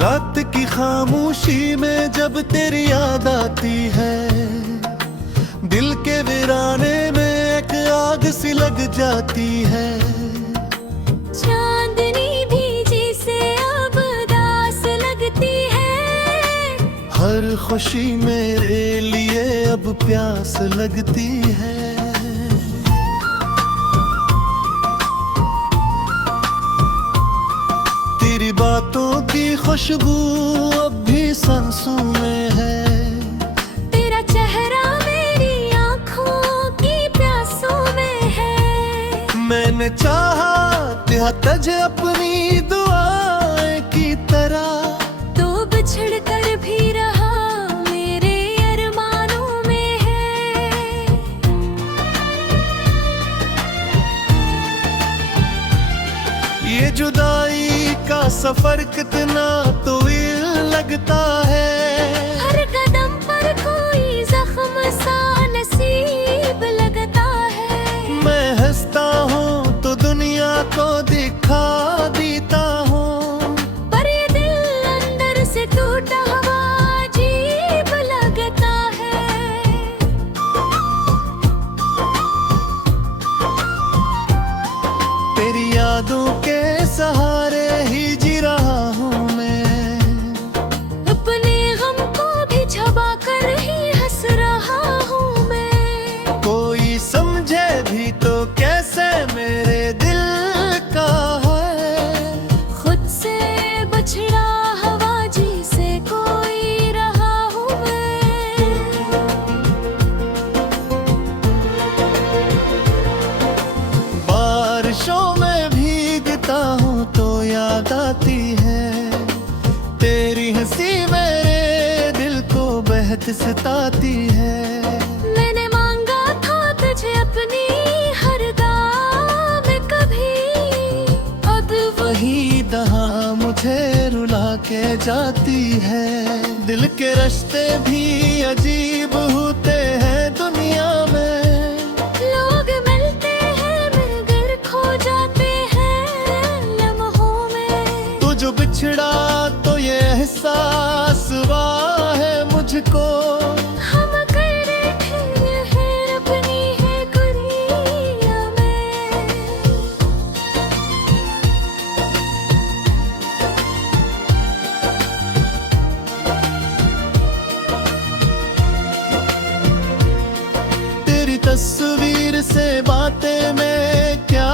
रात की खामोशी में जब तेरी याद आती है, दिल के वीराने में एक आग सी लग जाती है। चांदनी भी जिसे अब दास लगती है, हर खुशी मेरे लिए अब प्यास लगती है। तेरी बातों की खुशबू अब भी सांसों में है, तेरा चेहरा मेरी आँखों की प्यासों में है। मैंने चाहा था तुझे अपनी दुआएं की तरह, तो बिछड़ कर भी रहा मेरे अरमानों में है। ये जुदाई का सफर कितना तवील लगता है। हर कदम पर कोई जख्म सा नसीब लगता है। मैं हंसता हूँ तो दुनिया को दिखा देता हूँ, पर ये दिल अंदर से टूटा हुआ अजीब लगता है। तेरी यादों के सहारे ही जी रहा हूँ मैं, अपने गम को भी छुपा कर ही हंस रहा हूँ मैं। कोई समझे भी तो कैसे मेरे दिल का है। खुद से बछड़ा हवा जी से कोई रहा हूँ मैं। बारिशों में भीगता हूँ तो याद आती है, तेरी हंसी मेरे दिल को बेहद सताती है। मैंने मांगा था तुझे अपनी हर गाह में कभी, अब वही दहा मुझे रुला के जाती है। दिल के रास्ते भी अजीब होते हैं दुनिया में, लोग मिलते हैं मगर खो जाते हैं लम्हों में। तू जो बिछड़ा तो ये एहसास हुआ है मुझको। हम कर रहे हैं अपनी है कुरिया में। तेरी तस्वीर से बातें मैं क्या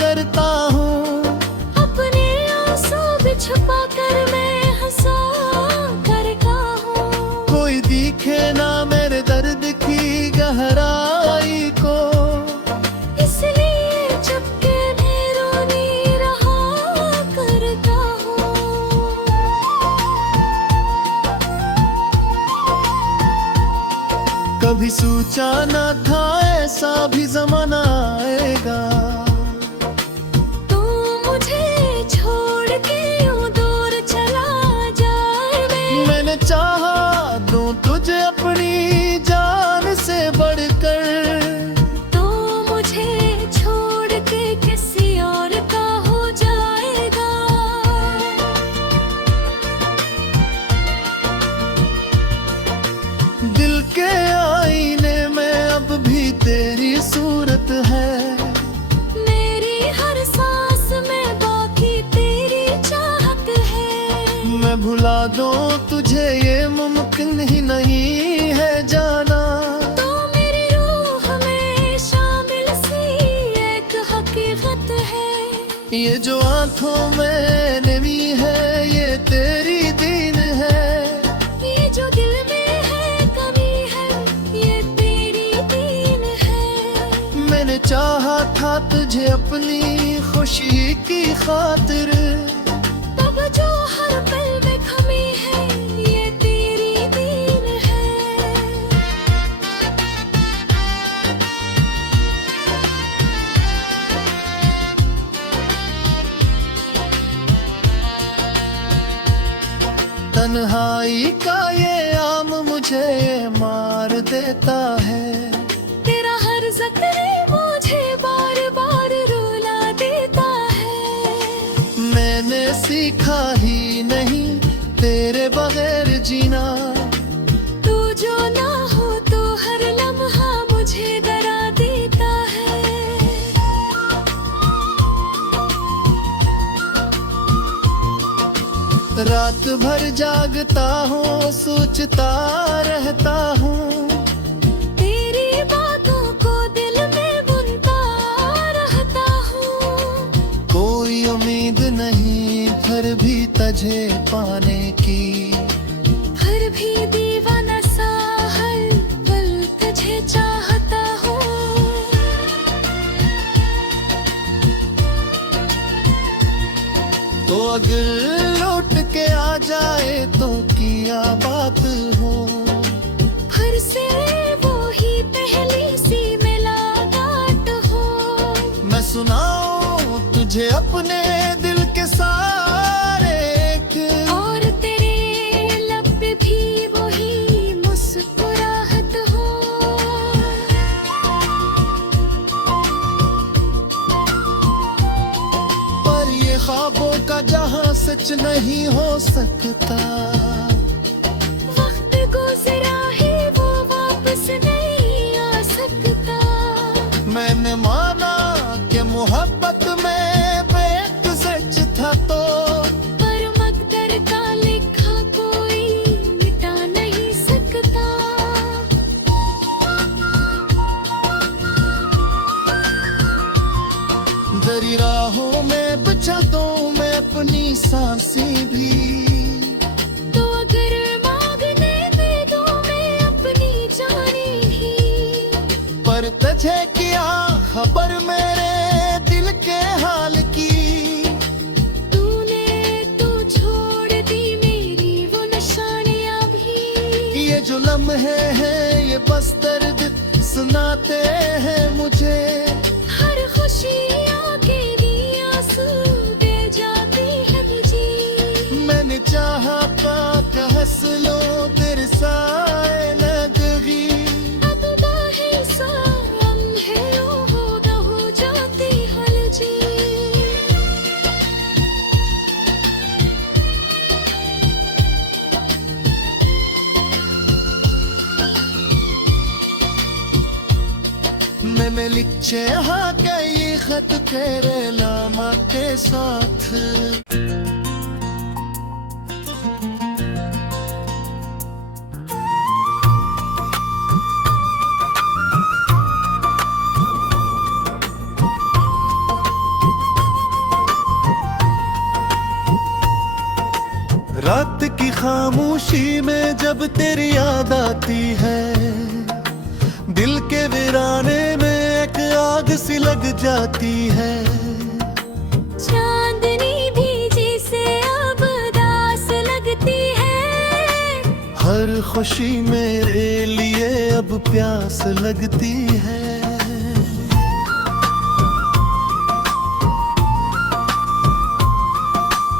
करता हूँ, अपने आंसू भी छुपा कर मैं हंसा करता हूँ। कोई दिखे ना मेरे दर्द की गहराई को। इसलिए चुपके में रोनी रहा करता हूँ। कभी सोचा न था ऐसा भी जमाना आएगा, तू मुझे छोड़ के यूं दूर चला जाए। मैंने चाहा दूं तुझे अपनी जान से बढ़कर, तू मुझे छोड़ के किसी और का हो जाएगा। दिल के आईने में अब भी तेरी सूरत है। मेरी हर सांस में बाकी तेरी चाहत है। मैं भुला दूं तुझे ये मुमकिन ही नहीं है जाना, तो मेरी रूह में शामिल सी एक हकीकत है। ये जो आंखों में नमी है ये तेरी दीन है। ये जो दिल में है कमी है ये तेरी दीन है। मैंने चाहा था तुझे अपनी खुशी की खातिर, तब जो हर पल में कमी है ये तेरी दीन है। तन्हाई का ये आम मुझे मार देता है। तेरा हर जिक्र मुझे बार बार रुला देता है। मैंने सीखा ही नहीं तेरे बगैर जीना। तू जो ना हो तो हर लम्हा मुझे डरा देता है। रात भर जागता हूँ, सोचता रहता हूँ, तेरी बातों को दिल में बुनता रहता हूँ। कोई उम्मीद नहीं फिर भी तुझे पाने की, फिर भी दीवाना सा हर पल तुझे चाहता हूँ। तो अगर लौट के आ जाए तो क्या बात हो, फिर से वो ही पहली सी मुलाकात हो। मैं सुनाऊं तुझे अपने दिल के सारे एक, और तेरे लब पे भी वही मुस्कुराहट हो। पर ये ख्वाबों का जहां सच नहीं हो सकता। वक्त गुजरा है वो वापस नहीं आ सकता। मैंने माना कि मोहब्बत में बेक सच था, तो पर मकदर का लिखा कोई मिटा नहीं सकता। दरी राहों में बिछा दूं मैं अपनी सांसें भी, तो अगर मांगने दे दूं मैं अपनी जाने ही। पर तुझे क्या खबर मेरे दिल के हाल की। तूने तो छोड़ दी मेरी वो निशानियां भी। ये जो लम्हे हैं ये बस दर्द सुनाते हैं मुझे। हर खुशी आके नी आंसू दे जाती है मुझे। मैंने चाहा कि हंस लो तेरे साए लगगी। अब बाहे साम है होगा हो जाती हल जी। मैंने लिखे हाँ कई खत तेरे लामा के साथ। रात की खामोशी में जब तेरी याद आती है, दिल के वीराने में एक आग सी लग जाती है। चांदनी भी जिसे अब दास लगती है। हर खुशी मेरे लिए अब प्यास लगती है।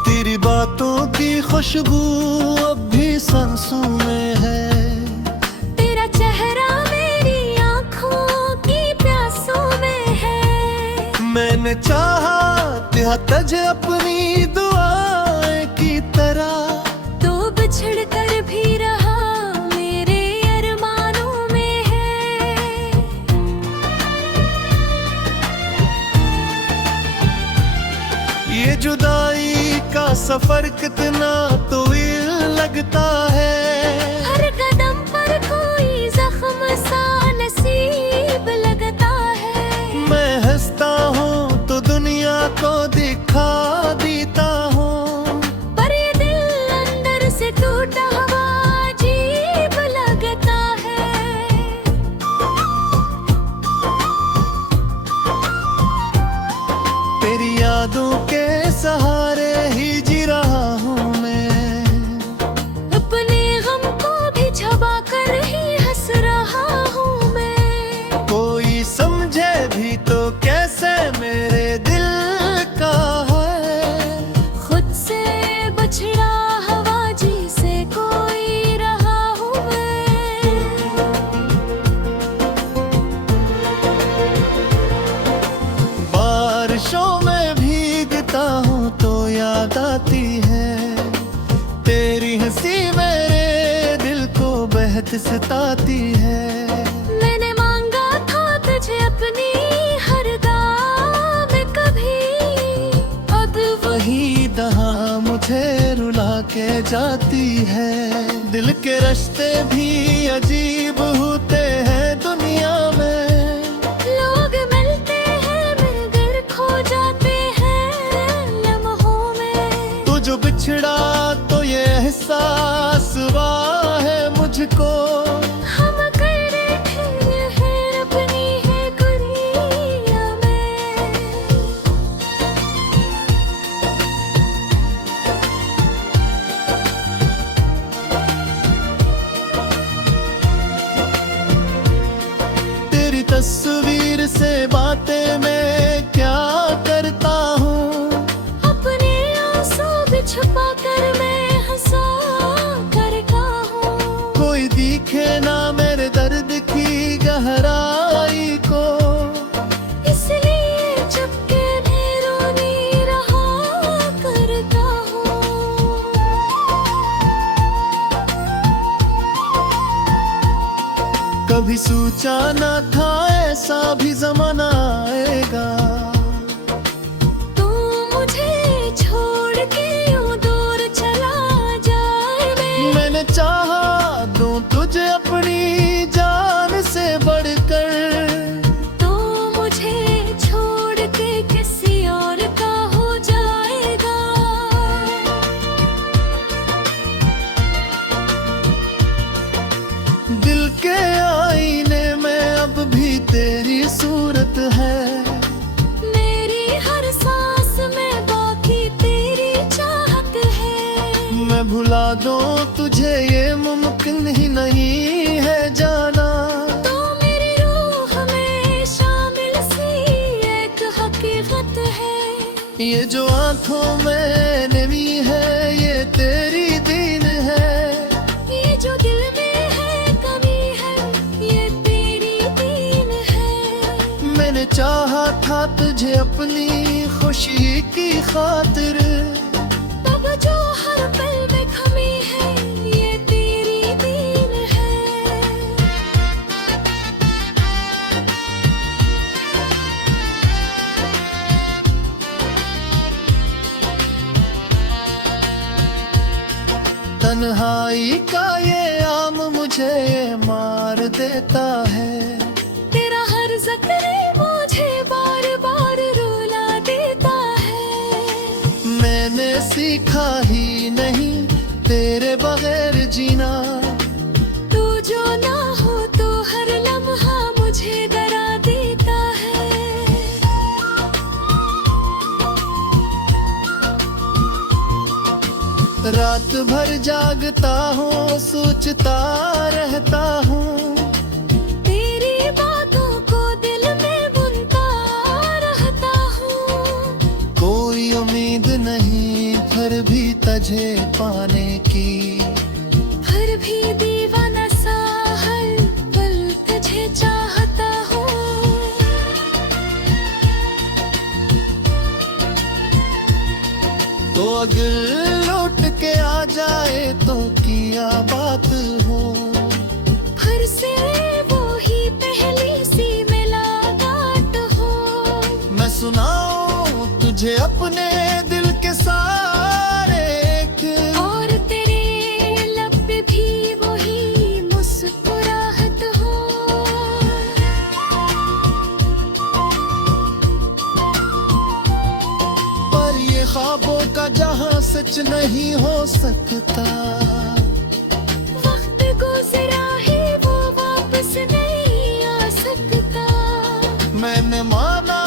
तेरी बातों की खुशबू अब भी सांसों में है। तेरा चेहरा मेरी आँखों की प्यासों में है। मैंने चाहा था तुझे अपनी दुआएं की तरह, तो बिछड़ कर भी रहा मेरे अरमानों में है। ये जुदाई का सफर कितना तवील लगता है। हर कदम पर कोई जख्म सा नसीब लगता है। मैं हंसता हूँ तो दुनिया को दिखा देता हूँ, पर ये दिल अंदर से टूटा हुआ अजीब लगता है। तेरी यादों के सहारे ही जी रहा हूँ मैं। अपने गम को भी छुपा कर ही हंस रहा हूँ मैं। कोई समझे भी तो कैसे मेरे दिल का है। खुद से बछड़ा हवा जी से कोई रहा हूँ मैं। बारिशों में भीगता हूँ तो याद आती है तेरी सताती है। मैंने मांगा था तुझे अपनी हर गाँव में कभी, अब वही दहा मुझे रुला के जाती है। दिल के रास्ते भी अजीब होते हैं दुनिया में। लोग मिलते हैं मिलकर खो जाते हैं लम्हों में। तू जो बिछड़ा तो ये एहसास हुआ है मुझको। हम कर रहे हैं अपनी है दुनिया में। तेरी तस्वीर से बातें मैं क्या करता हूँ। अपने आंसू भी छुपा कर मैं हंसा करता हूँ। कोई दिखे ना मेरे दर्द की गहराई को। इसलिए चुपके में रोनी रहा करता हूँ। कभी सोचा ना था ऐसा भी जमाना आएगा। तू मुझे छोड़ के यूं दूर चला जाए। मैंने चाहा दूं तुझे अपनी जान से बढ़कर। तू मुझे छोड़ के किसी और का हो जाएगा। दिल के आईने में अब भी तेरी सूरत है। मेरी हर सांस में बाकी तेरी चाहत है। मैं भुला दूं तुझे ये मुमकिन ही नहीं है जाना। तो मेरी रूह में शामिल सी एक हकीकत है। ये जो आंखों में नमी है ये तेरी दीन है। ये जो दिल में है कमी है ये तेरी दीन है। मैंने चाहा था तुझे अपनी खुशी की खातिर। तब जो हर पल में कमी है ये तेरी दीन है। तन्हाई का ये आम मुझे मार देता है। तेरा हर ज़िक्र मुझे बार बार रुला देता है। मैंने सीखा ही नहीं तेरे बगैर जीना। तू जो ना हो तो हर लम्हा मुझे डरा देता है। रात भर जागता हूँ सोचता रहता हूँ। तेरी बातों को दिल में बुनता रहता हूँ। कोई उम्मीद नहीं फिर भी तुझे पाने की। फिर भी दीवाना सा हर पल तुझे चाहता हूँ। तो अगर लौट के आ जाए तो किया बात हो। फिर से वो ही पहली सी मुलाकात हो। मैं सुनाऊं तुझे अपने दिल के सारे और तेरे लब पे भी वही मुस्कुराहट हो। पर ये ख्वाबों का जहां सच नहीं हो सकता। वक्त गुजरा है वो वापस नहीं आ सकता। मैंने माना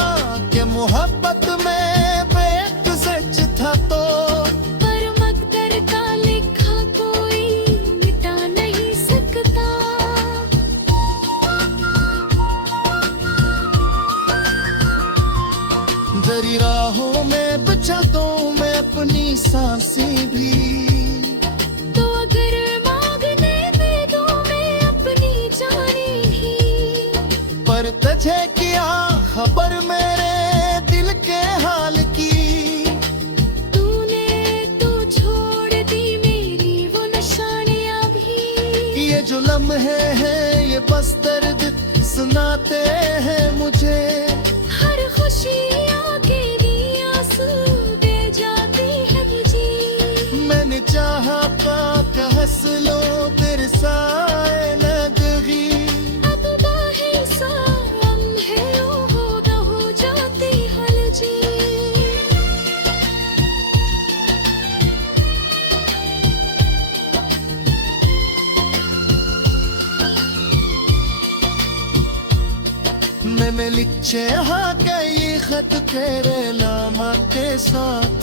कि मोहब्बत में बेट सच था तो। पर मकदर का लिखा कोई मिटा नहीं सकता। जरी राहों में बचा दूं मैं अपनी सांसें भी। तो अगर मांगने में दूं मैं अपनी जाने ही। पर तुझे किया खबर मेरे दिल के हाल की। तूने तो छोड़ दी मेरी वो निशानियां भी। ये जो लम्हे लम्हे हैं ये बस दर्द सुनाते हैं मुझे। हर खुशी आके भी आंसू दे जाती है मुझे। मैंने चाहा पाके हंस लो तेरे साए नदगी। अब बाहें साम है होगा हो जाती हल जी। मैंने लिखे हाँ कई खत तेरे नाम के साथ।